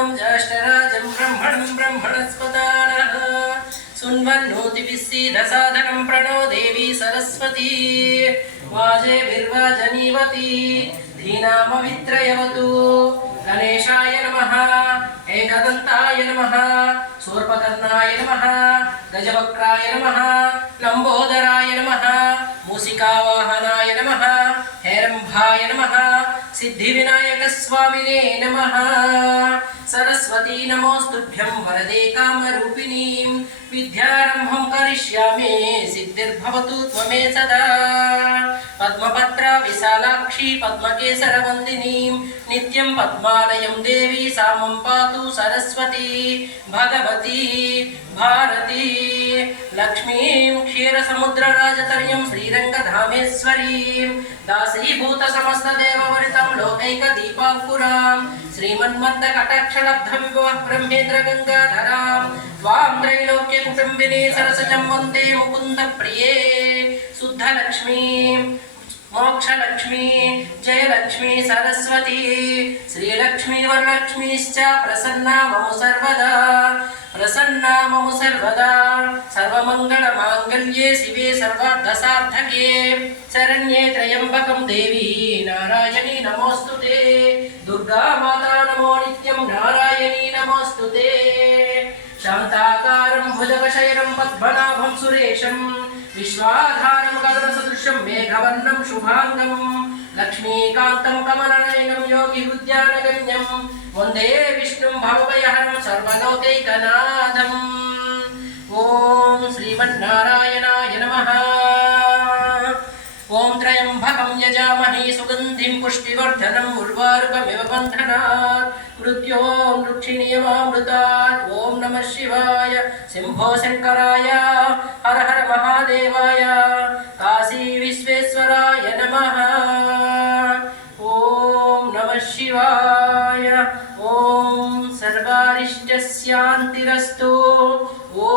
ॐ ज्येष्ठराजं ब्रह्मणं ब्रह्मणस्पदानः सुन्वन्नोतिभिस्सीदसादनं प्रणो देवी सरस्वती वाजेभिर्वाजनीवती धीनामवित्रयवतु गणेशाय नमः एकदन्ताय नमः शूर्पकर्णाय नमः गजवक्राय नमः लम्बोदराय नमः मूषिकावाहनाय नमः हेरम्भाय नमः सिद्धिविनायकस्वामिने नमः सरस्वती नमोस्तुभ्यं वरदे कामरूपिणीं विद्यारम्भं करिष्यामि सिद्धिर्भवतु त्वमे सदा पद्मपत्रा विशालाक्षी पद्मकेसरवन्दिनीं नित्यं पद्मालयं देवी सामं पातु सरस्वती भगवती भारती लक्ष्मीं क्षीरसमुद्रराजतर्यं श्रीरङ्गधामेश्वरीं दासीभूतसमस्तदेववरितं लोकैकदीपाङ्कुरां श्रीमन्मन्दकटाक्षलब्धविभवः ब्रह्मेन्द्रगङ्गाधरां त्वां त्रैलोक्यकुटुम्बिनी सरसजं वन्दे मुकुन्दप्रिये शुद्धलक्ष्मीं मोक्षलक्ष्मी जयलक्ष्मी सरस्वती श्रीलक्ष्मी वरलक्ष्मीश्च प्रसन्ना मम सर्वदा सर्वमङ्गलमाङ्गल्ये शिवे सर्वार्थसाधके शरण्ये त्र्यम्बकं देवी नारायणी नमोऽस्तुते दुर्गा माता नमो नित्यं नारायणी नमोऽस्तुते शान्ताकारं भुजगशयनं पद्मनाभं सुरेशं विश्वाधारं गगनसदृशं मेघवर्णं शुभाङ्गं लक्ष्मीकान्तं कमलनयनं योगिहृद्यानगम्यं वन्दे विष्णुं भवभयहरं सर्वलोकैकनाथम् ॐ श्रीमन्नारायणाय नमः ॐ त्र्यम्बकं यजामहे सुगन्धिं पुष्टिवर्धनम् उर्वारुकमिव बन्धनात् मृत्योर्मुक्षिणीयमामृतात् ॐ नमः शिवाय शम्भो शङ्कराय हर हर महादेवाय काशी विश्वेश्वराय नमः ॐ नमः शिवाय ॐ सर्वारिष्टशान्तिरस्तु ॐ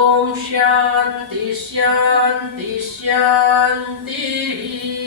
शान्ति शान्ति शान्तिः